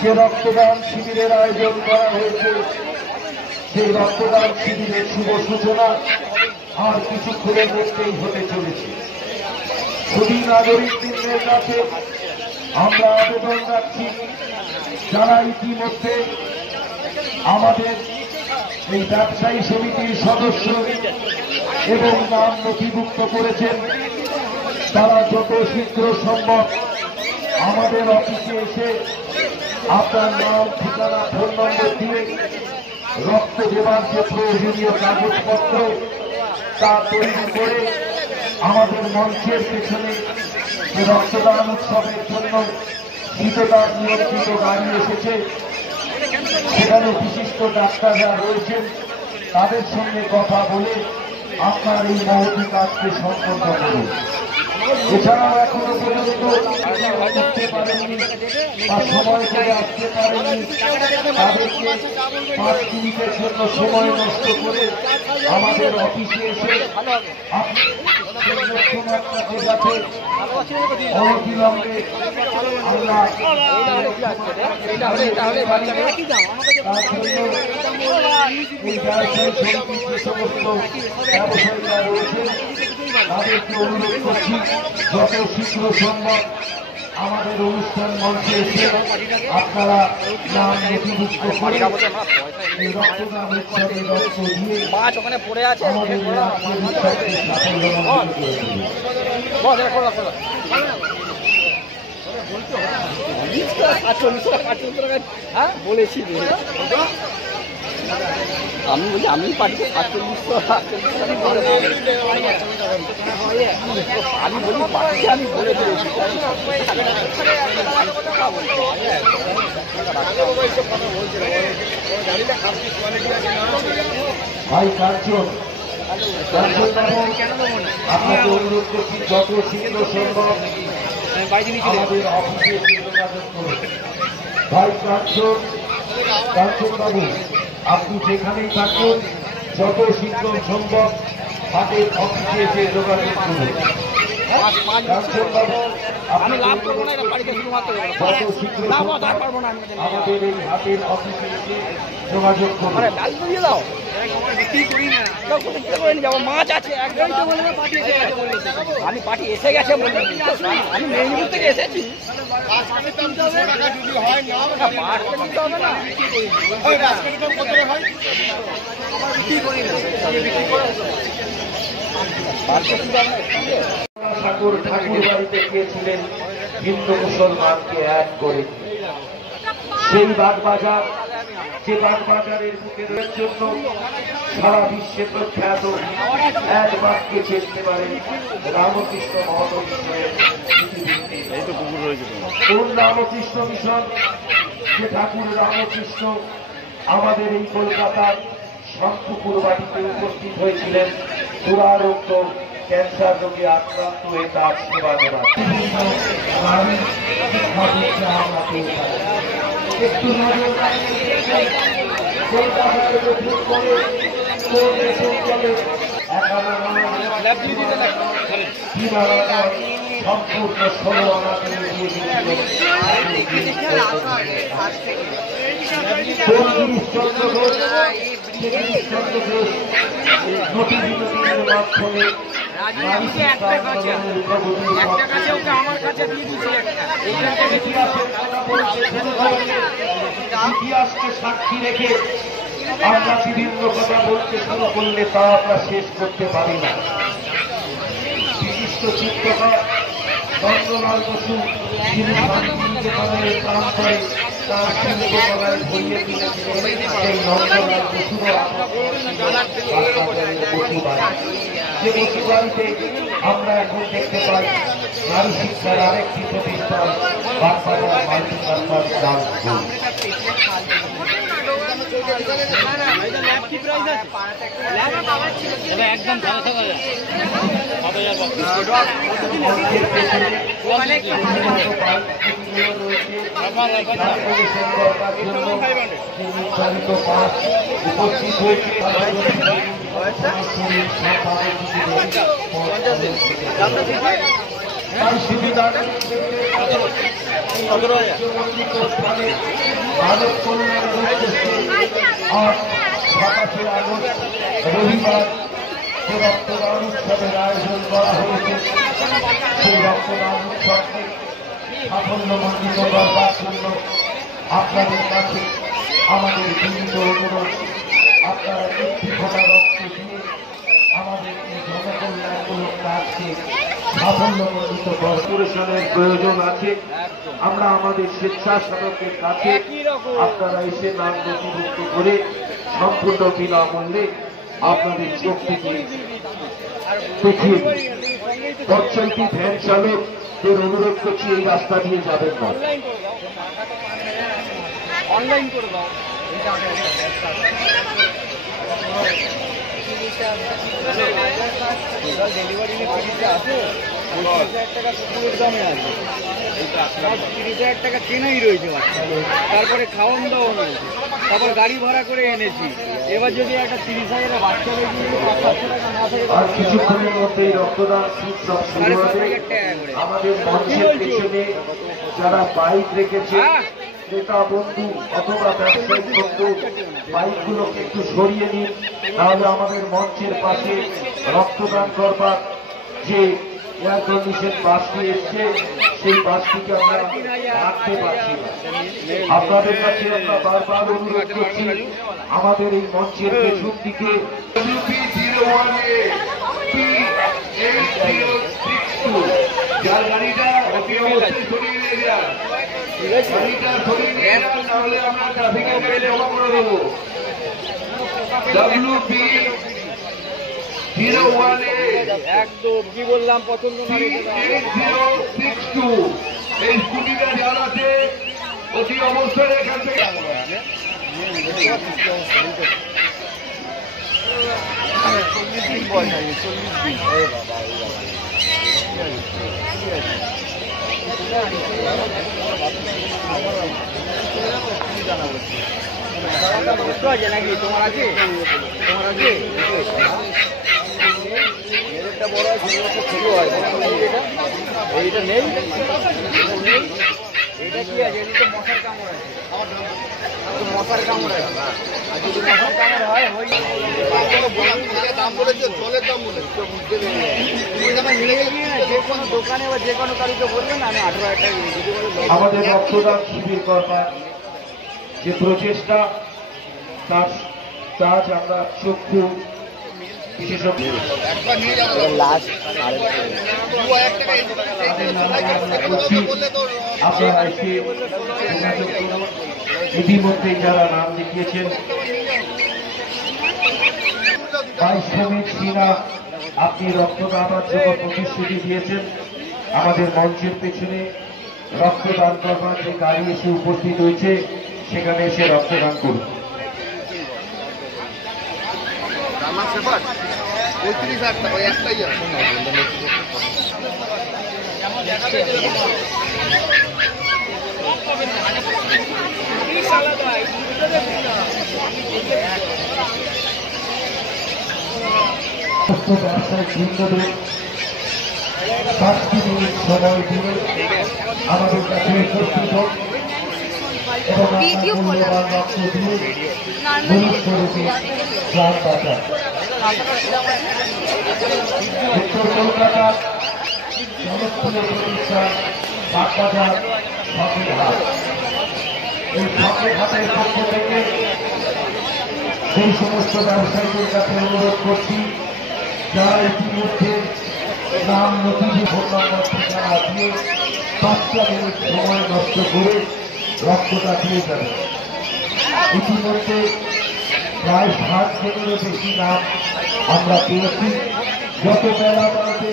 যে রক্তদান শিবিরের আয়োজন করা হয়েছে, সেই রক্তদান শিবিরের শুভ সূচনা আর কিছুক্ষণের মধ্যেই হতে চলেছে। খুবই নাগরিকদের কাছে আমরা আবেদন রাখছি, যারা ইতিমধ্যে আমাদের এই ব্যবসায়ী সমিতির সদস্য এবং নাম নথিভুক্ত করেছেন, তারা যত শীঘ্র সম্ভব আমাদের অফিসে এসে আপনার নাম, ঠিকানা, ফোন নম্বর দিয়ে রক্ত দেওয়ার যে প্রয়োজনীয় কাগজপত্র তা তৈরি করে আমাদের মঞ্চের পেছনে যে রক্তদান উৎসবের জন্য শীততাপ নিয়ন্ত্রিত গাড়ি এসেছে, সেখানে বিশিষ্ট ডাক্তাররা রয়েছেন, তাদের সঙ্গে কথা বলে আপনার এই মহতি কাজকে সম্পন্ন করুন। এছাড়াও এখনো পর্যন্ত উঠতে পারেননি বা সময় করে আসতে পারেননি, তাদেরকে 5 মিনিটের জন্য সময় নষ্ট করে আমাদের অফিসে এসে অনবিলম্বে আমরা এই ব্যবসায়ী সমিতির যে সমস্ত ব্যবসায়ীরা রয়েছেন তাদেরকে অনুরোধ করছি, যত শীঘ্র সম্ভব আমাদের অনুষ্ঠান মঞ্চে এসে আপনারা নাম নথিভুক্ত করে এই রক্তদান উৎসবে রক্ত দিয়ে আমাদের উৎসবকে সাফল্য বলেছি আমি বলি আমি পাঠিয়ে 4800 আমি বলি পাঠিয়ে আমি বলে দিয়েছি। ভাই কাঞ্চন, আপনাকে অনুরোধ করছি যত শীঘ্র সম্ভব আমাদের অফিসে যোগাযোগ করুন। ভাই কাঞ্চন বাবু, আপনি যেখানেই থাকুন যত শীঘ্র সম্ভব হাতের অফিসে এসে যোগাযোগ করুন। কাঞ্চন বাবু, যত শীঘ্র আমাদের এই হাতের অফিসে এসে যোগাযোগ করুন। মাছ আছে আমি পার্টি এসে গেছে, আমি মেদিনীপুর থেকে এসেছি। ঠাকুর বাড়িতে গিয়েছিলেন হিন্দু মুসলমানকে এক করে। সেই বাগবাজার, যে বাগবাজারের বুকের জন্য সারা বিশ্বে প্রখ্যাত, এক বাক্যে চেনতে পারে রামকৃষ্ণ মহৎ মিশনের কোন রামকৃষ্ণ মিশন, যে ঠাকুর রামকৃষ্ণ আমাদের এই কলকাতার শঙ্কুপুর বাড়িতে উপস্থিত হয়েছিলেন দুরারোগ্য ক্যান্সার রোগে আক্রান্ত হয়ে তার সেবা দেওয়া। একটু নজর সম্পূর্ণ 16 আনাকে নিয়ে চন্দ্র ঘোষ নথিবিনোদনের মাধ্যমে ইতিহাসকে সাক্ষী রেখে আমরা বিভিন্ন কথা বলতে শুরু করলে তা আমরা শেষ করতে পারি না। বিশিষ্ট চিত্রকর নন্দলাল বসু, যিনি শান্তিনিকেতনের প্রান্তরে তার শিল্পকলায় ভরিয়ে তুলেছিলেন, সেই নন্দলাল বসুরও বসু বাড়ি, যে বসু বাড়িতে আমরা এখন দেখতে পাই নারী শিক্ষার আরেকটি প্রতিষ্ঠান বাগবাজার মাল্টিপারপাস ডান্স স্কুল। উপস্থিত হয়েছে তাই সুবিধার মানব কল্যাণের উদ্দেশ্যে আজ 27 আগস্ট রবিবার যে রক্তদান উৎসবের আয়োজন করা হয়েছে, সেই রক্তদান উৎসবকে সাফল্যমণ্ডিত করবার জন্য আপনাদের কাছে আমাদের বিনীত অনুরোধ, আপনারা একটি ফোঁটা রক্ত দিয়ে আমাদের এই জনকল্যাণমূলক কাজকে সাফল্যমণ্ডিত কর্পোরেশনের প্রয়োজন আছে। আমরা আমাদের স্বেচ্ছাসেবকের কাছে আপনারা এসে নাম নথিভুক্ত করে সম্পূর্ণ বিনামূল্যে আপনাদের শক্তিকে দেখিয়ে দিন। পথচলতি ভ্যান চালকদের অনুরোধ করছি এই রাস্তা দিয়ে যাবেন না। অনলাইন করে দাও। ডেলিভারি আছে 30,000 টাকা কুকুরের দামে আছে, 30,000 টাকা কেনাই রয়েছে বাচ্চা, তারপরে খাওয়ান দাওয়া রয়েছে, তারপর গাড়ি ভাড়া করে এনেছি। এবার যদি একটা 30,000 বাচ্চা টাকা না থাকে, আর কিছুক্ষণের মধ্যেই রক্তদান উৎসব শুরু হবে। আমাদের মঞ্চের পেছনে যারা বাইক রেখেছে, ক্রেতা বন্ধু অথবা ব্যবসায়িক বন্ধু, বাইকগুলোকে একটু সরিয়ে নিন, তাহলে আমাদের মঞ্চের পাশে রক্তদান করবার যে এয়ার কন্ডিশন বাসটি এসছে, সেই বাসটিকে আমরা রাখতে পারছি না। আপনাদের কাছে আমরা বারবার অনুরোধ করছি, আমাদের এই মঞ্চের পেছন দিকে যার গাড়িটা অতি অবশ্যই সরিয়ে নিয়ে যান, গাড়িটা সরিয়ে নিয়ে যান, তাহলে আমরা ট্রাফিকের গাড়ি জমা করে দেবো। একদম কি বললাম, পছন্দ না এই স্কুটিটা যার আছে অতি অবশ্যই এখান থেকে নাকি তোমার আছে, তোমার আছে বড় হয়, ছোট হয়, এইটা নেই, এটা কি আছে, এটা তো মশার কামড় আছে, মশার কামড় আছে। আর যদি মশার কামড় হয় দাম বলেছে, জলের দাম বলেছে, যে কোনো দোকানে বা যে কোনো কারোকে বলবেন আমি 18,000 টাকা যদি বলে। আমাদের রক্তদান শিবির করবার যে প্রচেষ্টা, তার কাজ আমরা চক্ষু বিশেষজ্ঞ আপনারা এসে যোগাযোগ করুন। ইতিমধ্যে যারা নাম লিখিয়েছেন, শ্রমিক সিনা, আপনি রক্তদানের জন্য প্রতিশ্রুতি দিয়েছেন। আমাদের মঞ্চের পেছনে রক্তদান করবার যে গাড়ি এসে উপস্থিত হয়েছে, সেখানে এসে রক্তদান করুন। 35,000 টাকা একটাই আছে। ব্যবসায়িক বৃন্দদের 5 মিনিট সময় দিয়ে আমাদের কাছে উপস্থিত হোক এবং আপনার মূল্যবান রক্ত দিয়ে মনুষ্যরূপী প্রাণ বাঁচান। উত্তর কলকাতার জনপ্রিয় প্রতিষ্ঠান বাগবাজার শখের হাট, এই শখের হাটের পক্ষ থেকে সেই সমস্ত ব্যবসায়ীদের কাছে অনুরোধ করছি, যারা ইতিমধ্যে নাম নথি ফোন নম্বর ঠিকানা দিয়ে 5 মিনিট সময় নষ্ট করে রক্তটা দিয়ে যাবে। ইতিমধ্যে প্রায় 60 জনেরও বেশি নাম আমরা পেয়েছি। যত বেলা বাড়বে